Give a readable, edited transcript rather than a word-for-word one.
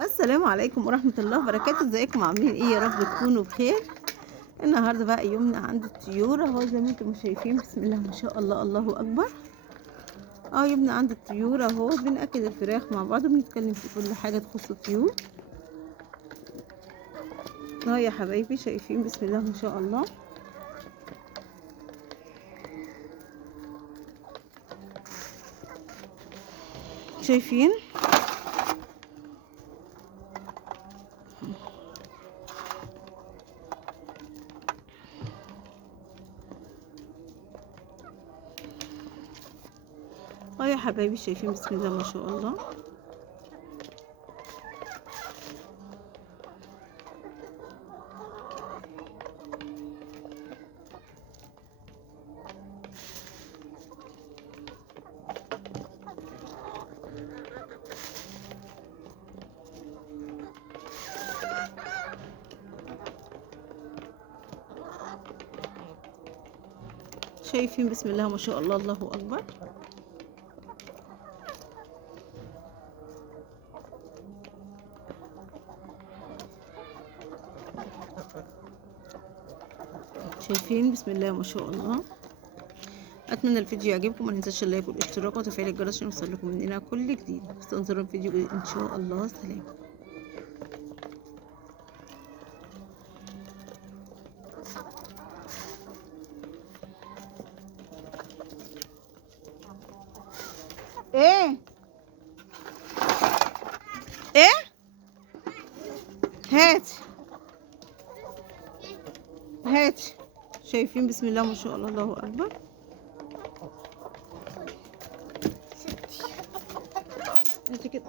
السلام عليكم ورحمة الله وبركاته. ازيكم عاملين ايه؟ يا رب تكونوا بخير. النهارده بقى يومنا عند الطيور اهو، زي ما انتم شايفين. بسم الله ما شاء الله، الله اكبر. يومنا عند الطيور اهو، بنأكل الفراخ مع بعض وبنتكلم في كل حاجة تخص الطيور. يا حبايبي شايفين، بسم الله ما شاء الله. شايفين يا حبايبي شايفين، بسم الله ما شاء الله. شايفين بسم الله ما شاء الله، الله اكبر. شايفين بسم الله ما شاء الله. اتمنى الفيديو يعجبكم، ما تنساش اللايك والاشتراك وتفعيل الجرس عشان يوصل لكم مننا كل جديد. استنظروا الفيديو جديد ان شاء الله. سلام. ايه ايه هات هات. شايفين بسم الله ما شاء الله، الله اكبر. انت كده